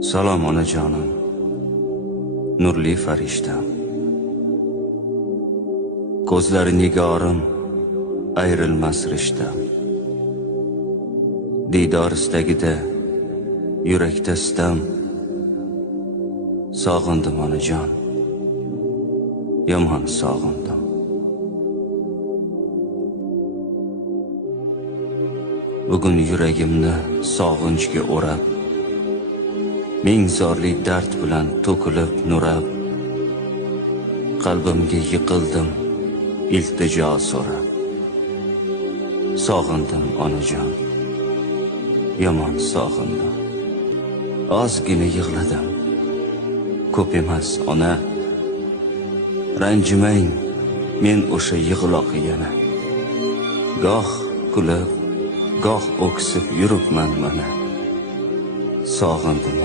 Salom onajonim, nurli farishtam. Ko'zlari nigorim, ayrilmas rishtam. Diydor istagida, yurakda sitam. Sog'indim onajon, yomon sog'indim. Bugun yuragimni sog'inchga o'rab, ming zorli dard bilan to'kilib nurab, qalbimga yiqildim iltijo so'rab. Sog'indim onajon, yomon sog'indim. Ozgina yig'ladim, ko'p emas ona. Ranjimang men o'sha yig'loq yana. Goh kulib, goh o'ksib yuribman mana. Sog'indim.